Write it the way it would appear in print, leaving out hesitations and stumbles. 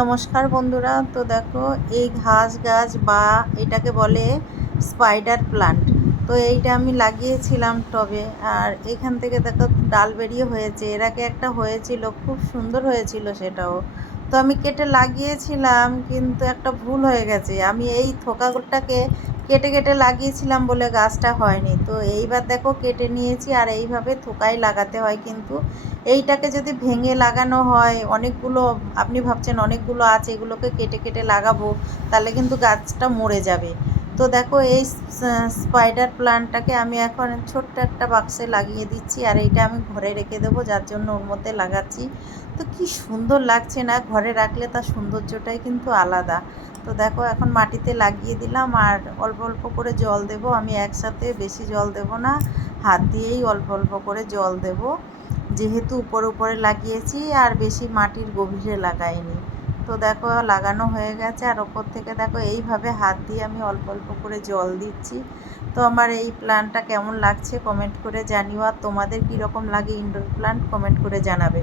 নমস্কার বন্ধুরা। তো দেখো, এই ঘাস গাছ বা এটাকে বলে স্পাইডার প্লান্ট। তো এইটা আমি লাগিয়েছিলাম টবে, আর এখান থেকে দেখো ডাল বেরিয়ে হয়েছে। এর আগে একটা হয়েছিল, খুব সুন্দর হয়েছিল সেটাও। তো আমি কেটে লাগিয়েছিলাম, কিন্তু একটা ভুল হয়ে গেছে। আমি এই থোকাটাকে কেটে কেটে লাগিয়েছিলাম বলে গাছটা হয়নি। তো এইবার দেখো কেটে নিয়েছি, আর এইভাবে থোকাই লাগাতে হয়। কিন্তু এইটাকে যদি ভেঙে লাগানো হয়, অনেকগুলো, আপনি ভাবছেন অনেকগুলো আছে এগুলোকে কেটে কেটে লাগাবো, তাহলে কিন্তু গাছটা মরে যাবে। তো দেখো এই স্পাইডার প্লান্টটাকে আমি এখন ছোট্ট একটা বাক্সে লাগিয়ে দিচ্ছি, আর এইটা আমি ঘরে রেখে দেবো, যার জন্য ওর মধ্যে লাগাচ্ছি। তো কি সুন্দর লাগছে না, ঘরে রাখলে তার সৌন্দর্যটাই কিন্তু আলাদা। তো দেখো এখন মাটিতে লাগিয়ে দিলাম, আর অল্প অল্প করে জল দেব। আমি একসাথে বেশি জল দেব না, হাত দিয়েই অল্প অল্প করে জল দেব, যেহেতু উপরে উপরে লাগিয়েছি আর বেশি মাটির গভীরে লাগাইনি। তো দেখো লাগানো হয়ে গেছে, আর ওপর থেকে দেখো এইভাবে হাত দিয়ে আমি অল্প অল্প করে জল দিচ্ছি। তো আমার এই প্ল্যান্টটা কেমন লাগছে কমেন্ট করে জানিও, আর তোমাদের কীরকম লাগে ইনডোর প্ল্যান্ট কমেন্ট করে জানাবে।